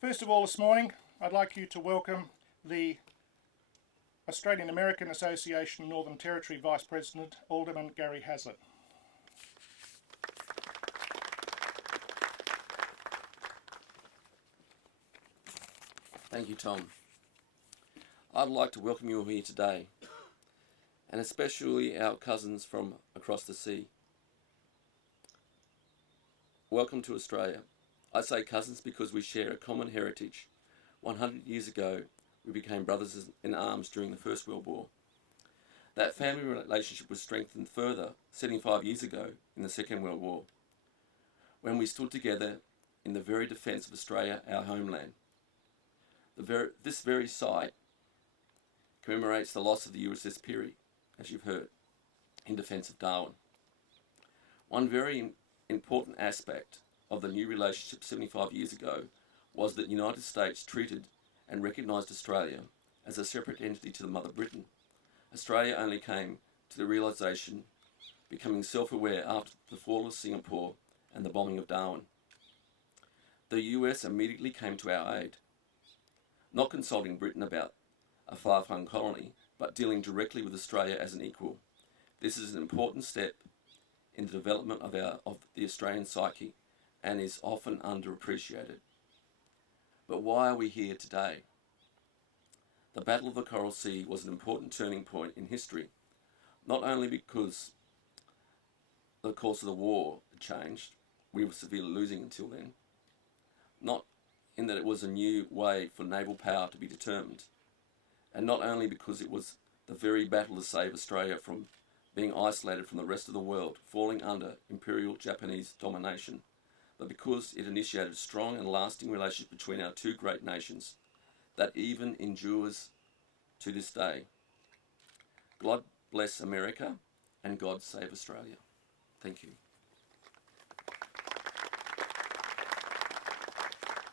First of all, this morning, I'd like you to welcome the Australian American Association Northern Territory Vice President, Alderman Gary Haslett. Thank you, Tom. I'd like to welcome you all here today, and especially our cousins from across the sea. Welcome to Australia. I say cousins because we share a common heritage. 100 years ago, we became brothers in arms during the First World War. That family relationship was strengthened further 75 years ago in the Second World War, when we stood together in the very defence of Australia, our homeland. This very site commemorates the loss of the USS Peary, as you've heard, in defence of Darwin. One very important aspect of the new relationship 75 years ago was that the United States treated and recognised Australia as a separate entity to the Mother Britain. Australia only came to the realisation, becoming self-aware after the fall of Singapore and the bombing of Darwin. The US immediately came to our aid, not consulting Britain about a far-flung colony, but dealing directly with Australia as an equal. This is an important step in the development of the Australian psyche and is often underappreciated. But why are we here today? The Battle of the Coral Sea was an important turning point in history, not only because the course of the war had changed, we were severely losing until then, not in that it was a new way for naval power to be determined, and not only because it was the very battle to save Australia from being isolated from the rest of the world, falling under Imperial Japanese domination, but because it initiated a strong and lasting relationship between our two great nations that even endures to this day. God bless America and God save Australia. Thank you.